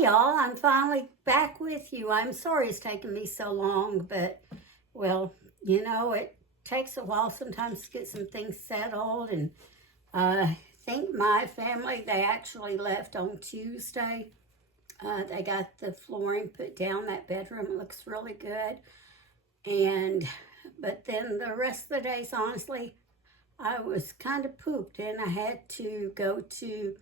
y'all, I'm finally back with you. I'm sorry it's taken me so long, but, well, you know, it takes a while sometimes to get some things settled, and I think my family, they actually left on Tuesday. They got the flooring put down, that bedroom. It looks really good, but then the rest of the days, honestly, I was kind of pooped, and I had to go to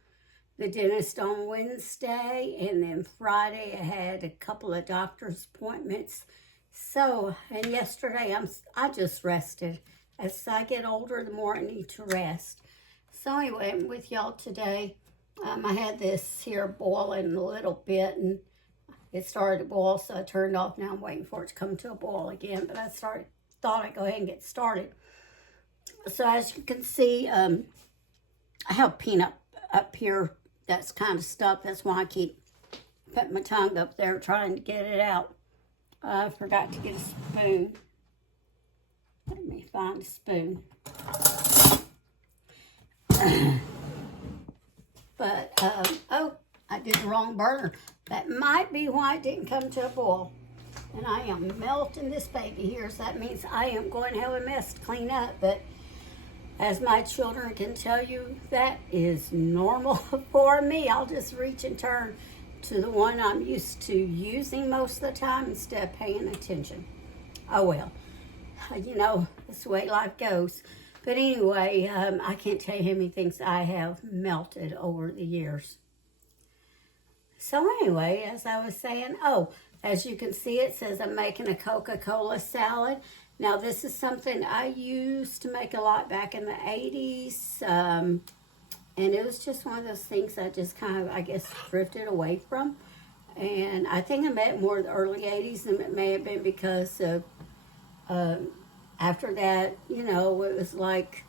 the dentist on Wednesday, and then Friday I had a couple of doctor's appointments. So, and yesterday I just rested. As I get older, the more I need to rest. So anyway, I'm with y'all today. I had this here boiling a little bit, and it started to boil, so I turned off. Now I'm waiting for it to come to a boil again, but thought I'd go ahead and get started. So as you can see, I have peanut up here that's kind of stuck. That's why I keep putting my tongue up there trying to get it out. I forgot to get a spoon. Let me find a spoon. But, oh, I did the wrong burner. That might be why it didn't come to a boil. And I am melting this baby here, so that means I am going to have a mess to clean up. But as my children can tell you, that is normal for me. I'll just reach and turn to the one I'm used to using most of the time instead of paying attention. Oh well, you know, that's the way life goes. But anyway, I can't tell you how many things I have melted over the years. So anyway, as I was saying, oh, as you can see, it says I'm making a Coca-Cola salad. Now, this is something I used to make a lot back in the 80s, and it was just one of those things I just kind of, I guess, drifted away from. And I think I made it more in the early 80s, and it may have been because of, after that, you know, it was like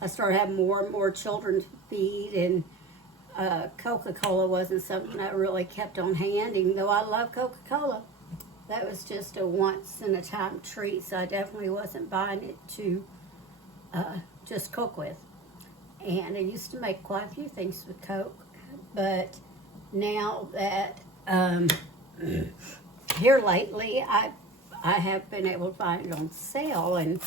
I started having more and more children to feed, and Coca-Cola wasn't something I really kept on hand, even though I love Coca-Cola. That was just a once-in-a-time treat, so I definitely wasn't buying it to just cook with. And I used to make quite a few things with Coke, but now that here lately, I have been able to find it on sale, and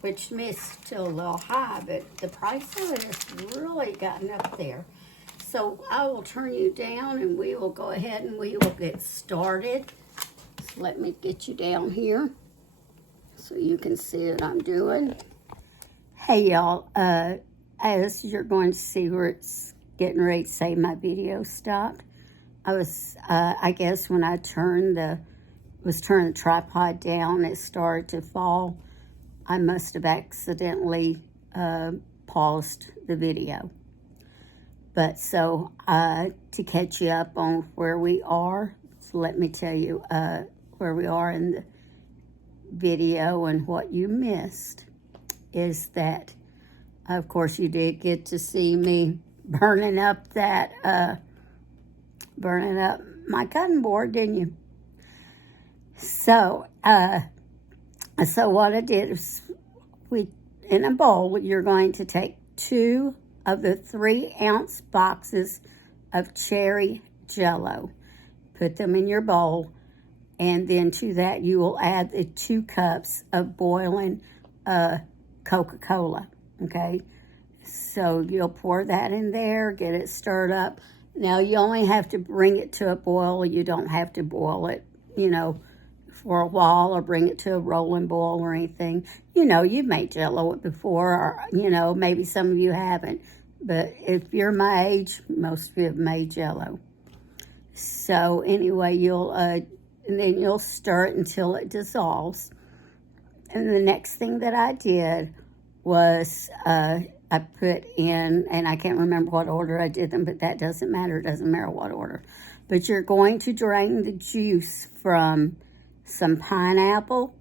which missed still a little high, but the price of it has really gotten up there. So I will turn you down, and we will go ahead and we will get started. Let me get you down here so you can see what I'm doing. Hey y'all, as you're going to see where it's getting ready to say my video stopped, I guess when I turned the tripod down, it started to fall. I must have accidentally paused the video. But so to catch you up on where we are, so let me tell you where we are in the video, and what you missed is that, of course, you did get to see me burning up my cutting board, didn't you? So, so what I did is, in a bowl, you're going to take 2 of the 3-ounce boxes of cherry Jell-O. Put them in your bowl, and then to that you will add the 2 cups of boiling Coca-Cola, okay? So you'll pour that in there, get it stirred up. Now, you only have to bring it to a boil. You don't have to boil it, you know, for a while, or bring it to a rolling boil or anything. You know, you've made Jell-O before, or, you know, maybe some of you haven't. But if you're my age, most of you have made Jell-O. So anyway, and then you'll stir it until it dissolves. And the next thing that I did was I put in, and I can't remember what order I did them, but that doesn't matter. It doesn't matter what order. But you're going to drain the juice from some pineapple,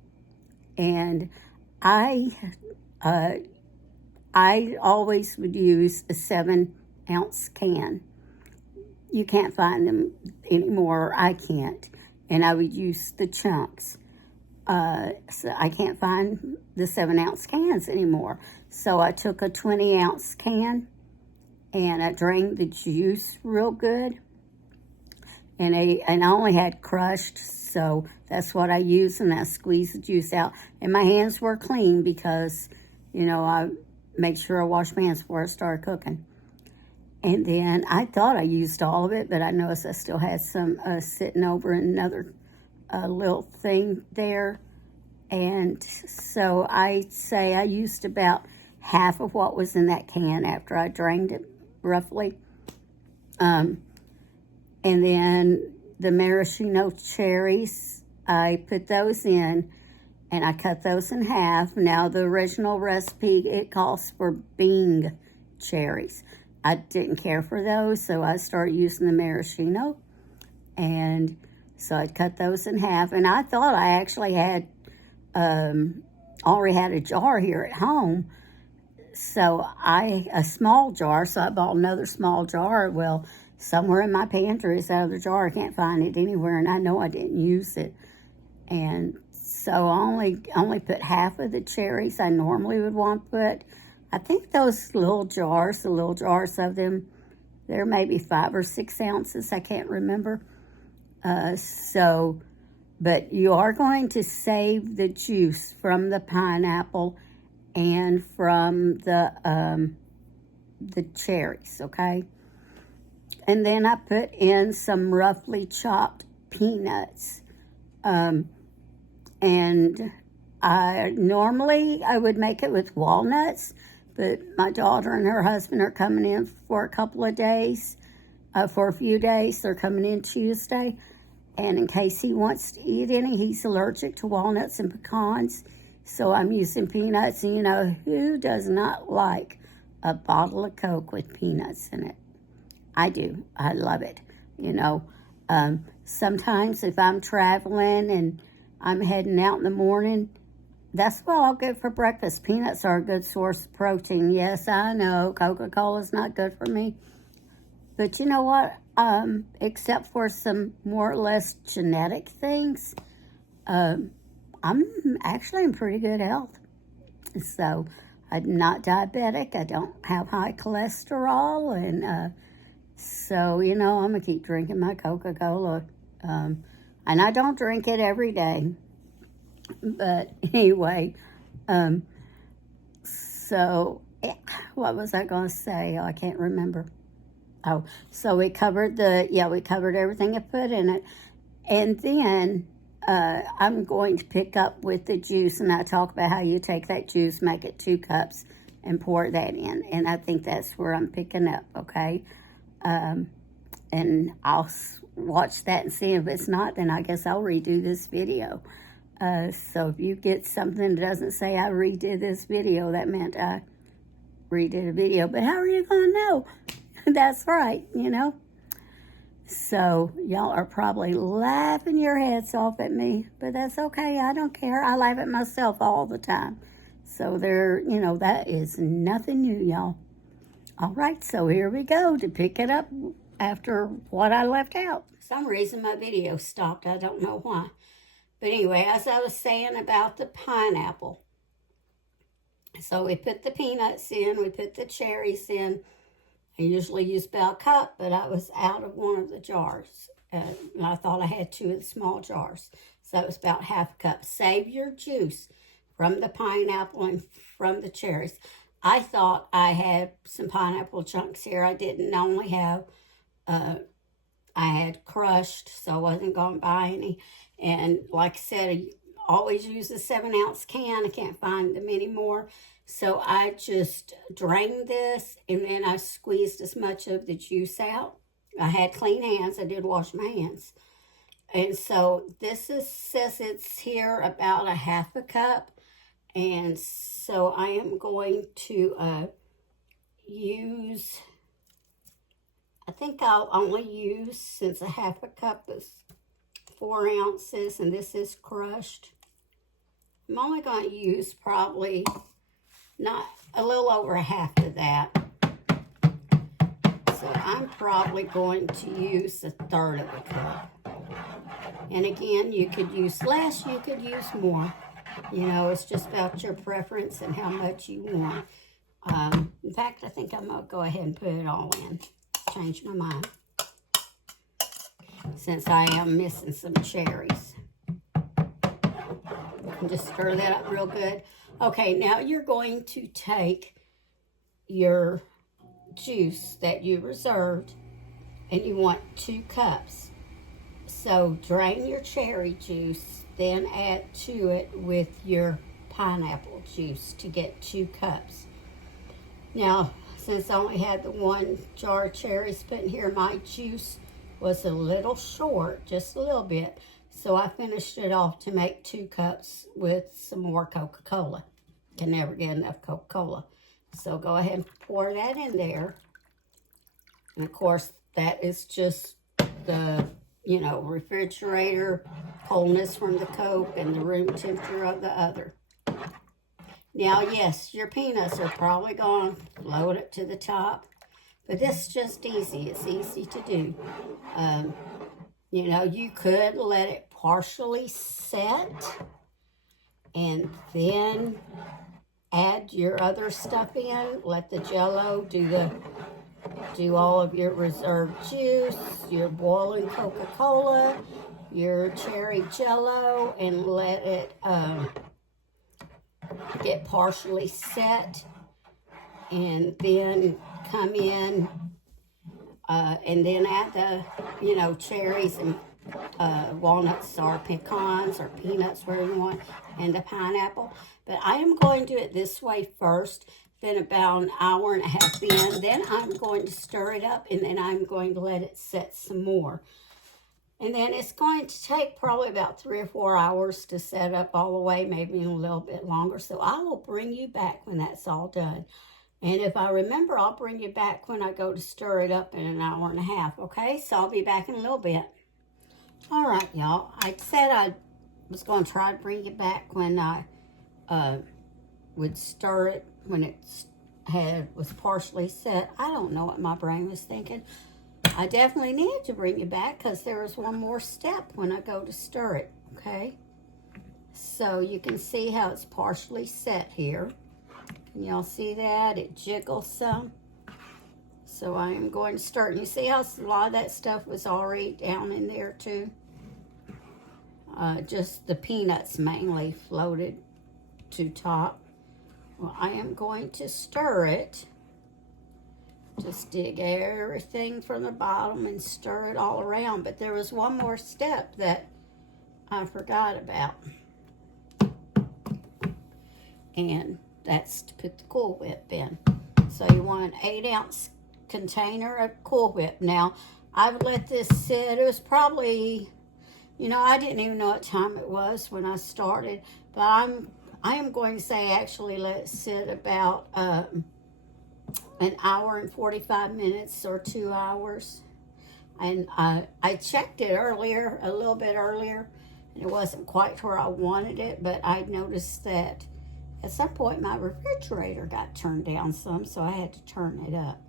and I always would use a 7-ounce can. You can't find them anymore, I can't. And I would use the chunks. So I can't find the 7-ounce cans anymore. So I took a 20-ounce can, and I drained the juice real good. And I only had crushed, so that's what I used, and I squeezed the juice out. And my hands were clean because, you know, I make sure I wash my hands before I start cooking. And then I thought I used all of it, but I noticed I still had some sitting over in another little thing there. And so I'd say I used about half of what was in that can after I drained it, roughly. And then the maraschino cherries, I put those in, and I cut those in half. Now, the original recipe, it calls for Bing cherries. I didn't care for those, so I started using the maraschino. And so I cut those in half. And I thought I actually had already had a jar here at home. So a small jar, so I bought another small jar. Well, somewhere in my pantry is that other jar. I can't find it anywhere, and I know I didn't use it. And so I only put half of the cherries I normally would want to put. I think those little jars, the little jars of them, they're maybe 5 or 6 ounces. I can't remember. But you are going to save the juice from the pineapple and from the cherries, okay? And then I put in some roughly chopped peanuts. And I would make it with walnuts, but my daughter and her husband are coming in for a couple of days, for a few days. They're coming in Tuesday. And in case he wants to eat any, he's allergic to walnuts and pecans. So I'm using peanuts. And you know, who does not like a bottle of Coke with peanuts in it? I do. I love it. You know, sometimes if I'm traveling and I'm heading out in the morning, that's what I'll get for breakfast. Peanuts are a good source of protein. Yes, I know Coca-Cola is not good for me. But you know what? Except for some more or less genetic things, I'm actually in pretty good health. So I'm not diabetic. I don't have high cholesterol. And so, you know, I'm going to keep drinking my Coca-Cola. And I don't drink it every day. But anyway, so what was I going to say? I can't remember. Oh, so we covered everything I put in it. And then I'm going to pick up with the juice, and I talk about how you take that juice, make it 2 cups, and pour that in. And I think that's where I'm picking up, okay? And I'll watch that and see if it's not, then I guess I'll redo this video. So if you get something that doesn't say I redid this video, that meant I redid a video. But how are you going to know? That's right, you know. So y'all are probably laughing your heads off at me, but that's okay. I don't care. I laugh at myself all the time. So you know, that is nothing new, y'all. All right, so here we go to pick it up after what I left out. For some reason my video stopped. I don't know why. But anyway, as I was saying about the pineapple. So we put the peanuts in, we put the cherries in. I usually use about a cup, but I was out of one of the jars. And I thought I had 2 of the small jars. So it was about half a cup. Save your juice from the pineapple and from the cherries. I thought I had some pineapple chunks here. I didn't. I only have, I had crushed, so I wasn't going to buy any. And like I said, I always use a 7-ounce can. I can't find them anymore. So I just drained this, and then I squeezed as much of the juice out. I had clean hands. I did wash my hands. And so this says it's here about a half a cup. And so I am going to use, I think I'll only use, since a half a cup is 4 ounces, and this is crushed. I'm only going to use probably not a little over half of that. So I'm probably going to use 1/3 of a cup. And again, you could use less, you could use more. You know, it's just about your preference and how much you want. In fact, I think I'm going to go ahead and put it all in. Change my mind. since I am missing some cherries. And just stir that up real good. Okay, now you're going to take your juice that you reserved, and you want 2 cups. So drain your cherry juice, then add to it with your pineapple juice to get 2 cups. Now, since I only had the 1 jar of cherries put in here, my juice was a little short, just a little bit. So I finished it off to make 2 cups with some more Coca-Cola. Can never get enough Coca-Cola. So go ahead and pour that in there. And of course, that is just the, you know, refrigerator coldness from the Coke and the room temperature of the other. Now, yes, your peanuts are probably going to float it to the top. But this is just easy. It's easy to do. You know, you could let it partially set and then add your other stuff in. Let the Jell-O do all of your reserved juice, your boiling Coca-Cola, your cherry Jell-O, and let it get partially set, and then come in and then add the, you know, cherries and walnuts or pecans or peanuts, wherever you want, and the pineapple. But I am going to do it this way first, then about an hour and a half in. Then I'm going to stir it up, and then I'm going to let it set some more. And then it's going to take probably about 3 or 4 hours to set up all the way, maybe a little bit longer. So I will bring you back when that's all done. And if I remember, I'll bring you back when I go to stir it up in an hour and a half, okay? So I'll be back in a little bit. All right, y'all. I said I was going to try to bring you back when I would stir it, when it was partially set. I don't know what my brain was thinking. I definitely needed to bring you back because there was one more step when I go to stir it, okay? So you can see how it's partially set here. Can y'all see that? It jiggles some. So I am going to start. And you see how a lot of that stuff was already down in there too? Just the peanuts mainly floated to top. Well, I am going to stir it. Just dig everything from the bottom and stir it all around. But there was one more step that I forgot about. And that's to put the Cool Whip in. So you want an 8-ounce container of Cool Whip. Now, I would let this sit. It was probably, you know, I didn't even know what time it was when I started. But I am going to say actually let it sit about an hour and 45 minutes or 2 hours. And I checked it earlier, a little bit earlier, and it wasn't quite where I wanted it, but I noticed that at some point my refrigerator got turned down some, so I had to turn it up.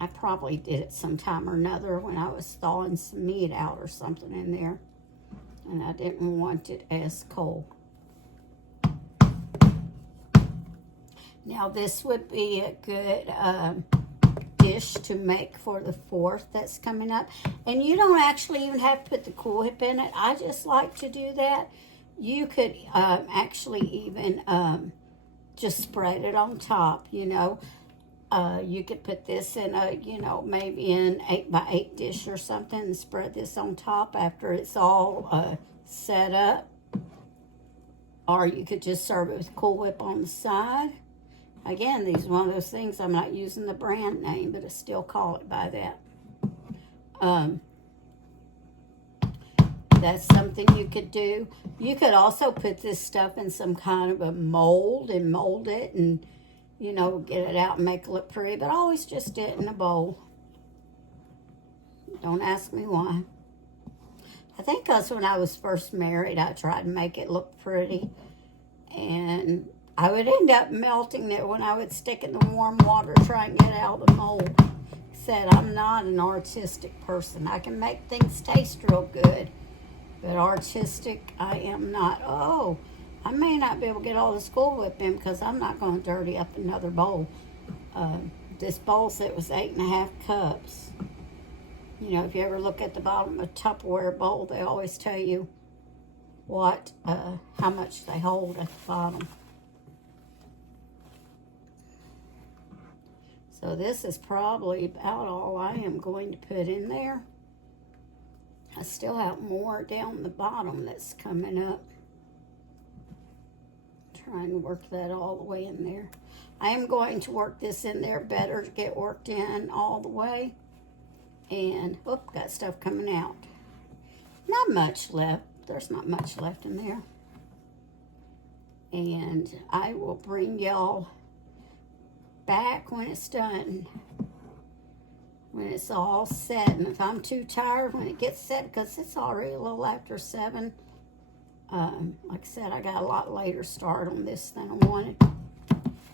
I probably did it sometime or another when I was thawing some meat out or something in there, and I didn't want it as cold. Now this would be a good dish to make for the 4th that's coming up. And you don't actually even have to put the Cool Whip in it. I just like to do that. You could actually even just spread it on top, you know. You could put this in a, you know, maybe an 8x8 dish or something and spread this on top after it's all set up. Or you could just serve it with Cool Whip on the side. Again, these are one of those things, I'm not using the brand name, but I still call it by that. That's something you could do. You could also put this stuff in some kind of a mold and mold it and, you know, get it out and make it look pretty. But I always just do it in a bowl. Don't ask me why. I think because when I was first married, I tried to make it look pretty. And I would end up melting it when I would stick it in the warm water to try and get out the mold. Said I'm not an artistic person. I can make things taste real good, but artistic I am not. Oh, I may not be able to get all this Cool Whip in because I'm not going to dirty up another bowl. This bowl set was 8.5 cups. You know, if you ever look at the bottom of a Tupperware bowl, they always tell you how much they hold at the bottom. So this is probably about all I am going to put in there. I still have more down the bottom that's coming up. Trying to work that all the way in there. I am going to work this in there better to get worked in all the way. And, whoop, got stuff coming out. Not much left. There's not much left in there. And I will bring y'all back when it's done. When it's all set. And if I'm too tired when it gets set, because it's already a little after 7. Like I said, I got a lot later start on this than I wanted.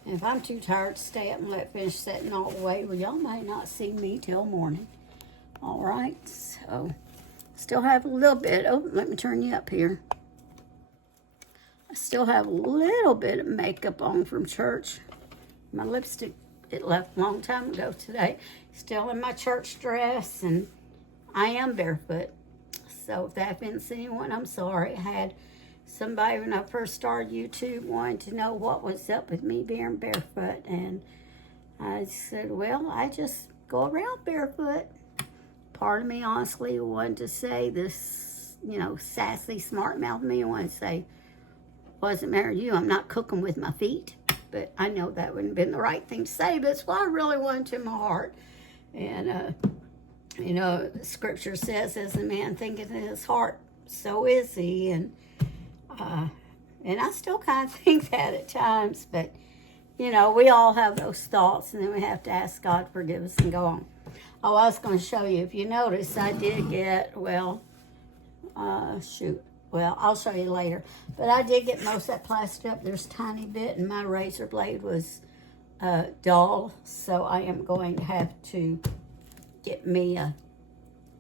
And if I'm too tired to stay up and let it finish setting all the way, well, y'all may not see me till morning. All right, so still have a little bit. Oh, let me turn you up here. I still have a little bit of makeup on from church. My lipstick, it left a long time ago today. Still in my church dress, and I am barefoot. So if that offends anyone, I'm sorry. I had somebody when I first started YouTube wanted to know what was up with me being barefoot. And I said, well, I just go around barefoot. Part of me honestly wanted to say this, you know, sassy, smart mouth me wanted to say, wasn't married to you, I'm not cooking with my feet. But I know that wouldn't have been the right thing to say, but it's what I really wanted to in my heart. And, you know, the scripture says, as a man thinketh in his heart, so is he. And I still kind of think that at times, but, you know, we all have those thoughts, and then we have to ask God to forgive us and go on. Oh, I was going to show you. If you notice, I did get, well, well, I'll show you later. But I did get most of that plastic up. There's a tiny bit, and my razor blade was dull, so I am going to have to get me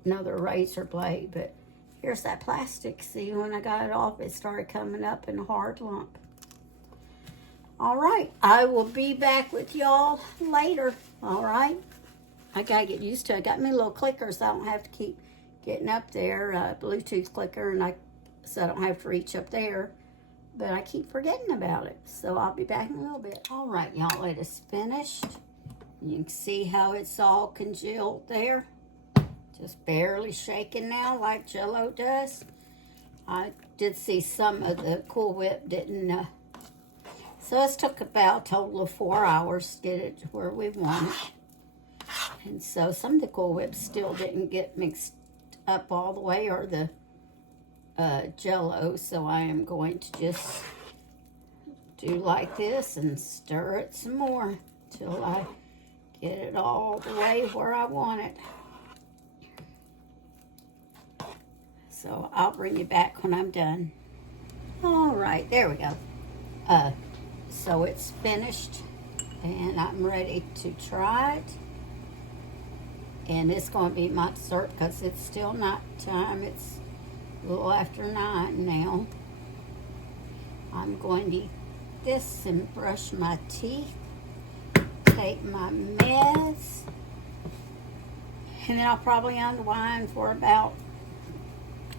another razor blade. But here's that plastic. See, when I got it off, it started coming up in a hard lump. All right, I will be back with y'all later. All right. I gotta get used to it. I got me little clickers, so I don't have to keep getting up there. Bluetooth clicker, and so I don't have to reach up there. But I keep forgetting about it. So I'll be back in a little bit. All right, y'all, it is finished. You can see how it's all congealed there. Just barely shaking now like Jell-O does. I did see some of the Cool Whip didn't. So this took about a total of 4 hours to get it to where we want it. And so some of the Cool Whips still didn't get mixed up all the way, or the Jell-O. So I am going to just do like this and stir it some more till I get it all the way where I want it. So I'll bring you back when I'm done. All right, there we go. So it's finished, and I'm ready to try it. And it's going to be my dessert because it's still night time. It's a little after 9 now. I'm going to eat this and brush my teeth, take my meds, and then I'll probably unwind for about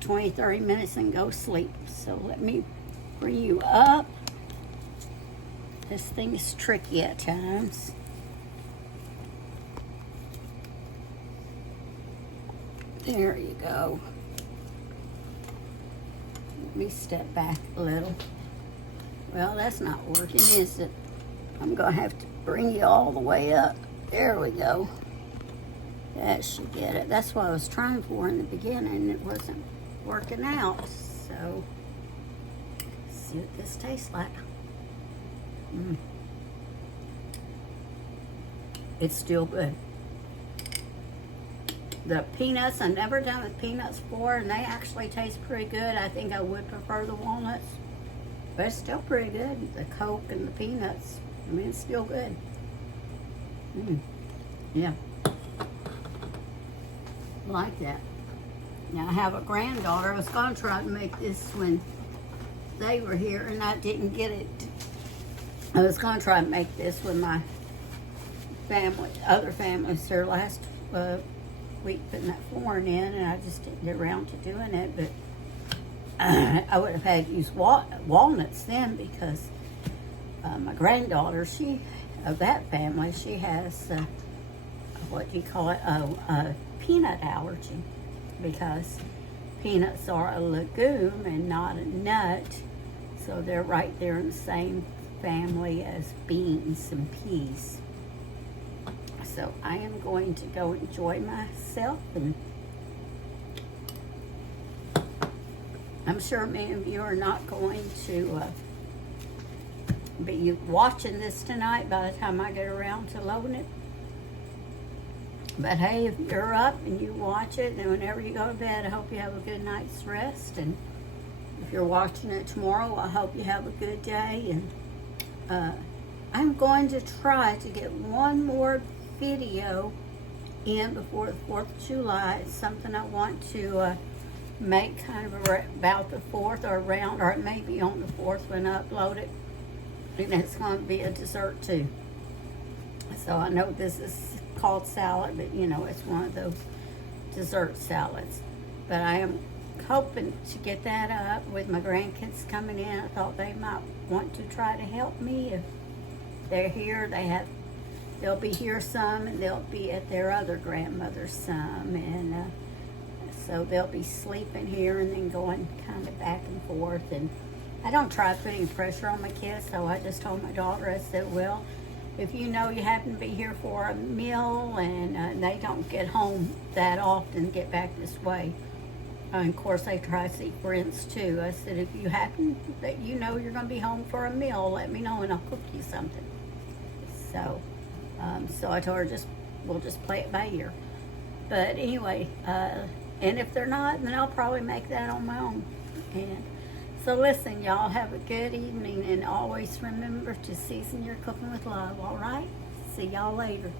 20-30 minutes and go sleep. So let me bring you up. This thing is tricky at times. There you go. Let me step back a little. Well, that's not working, is it? I'm going to have to bring you all the way up. There we go. That should get it. That's what I was trying for in the beginning. It wasn't working out. So, let's see what this tastes like. It's still good. The peanuts, I've never done with peanuts before, and they actually taste pretty good. I think I would prefer the walnuts, but it's still pretty good. The Coke and the peanuts, I mean, it's still good. Yeah. Like that. Now I have a granddaughter. I was going to try to make this when they were here, and I didn't get it. I was going to try to make this with my family, other families here last week putting that flooring in, and I just didn't get around to doing it. But I would have had to use walnuts then, because my granddaughter, she of that family, she has what do you call it, a peanut allergy, because peanuts are a legume and not a nut, so they're right there in the same family as beans and peas. So I am going to go enjoy myself, and I'm sure many of you are not going to be watching this tonight by the time I get around to loading it. But hey, if you're up and you watch it, then whenever you go to bed, I hope you have a good night's rest. And if you're watching it tomorrow, I hope you have a good day. And I'm going to try to get one more video in before the 4th of July. It's something I want to make kind of about the 4th, or around, or it may be on the 4th when I upload it. And it's going to be a dessert too. So I know this is called salad, but you know, it's one of those dessert salads. But I am hoping to get that up with my grandkids coming in. I thought they might want to try to help me. If they're here, they'll be here some, and they'll be at their other grandmother's some, and so they'll be sleeping here and then going kind of back and forth. And I don't try putting pressure on my kids, so I just told my daughter, I said, well, if you know you happen to be here for a meal and they don't get home that often, get back this way. And of course, they try to see friends too. I said, if you happen that you know you're going to be home for a meal, let me know and I'll cook you something. So, so I told her, we'll just play it by ear. But anyway, and if they're not, then I'll probably make that on my own. And so listen, y'all, have a good evening, and always remember to season your cooking with love, all right? See y'all later.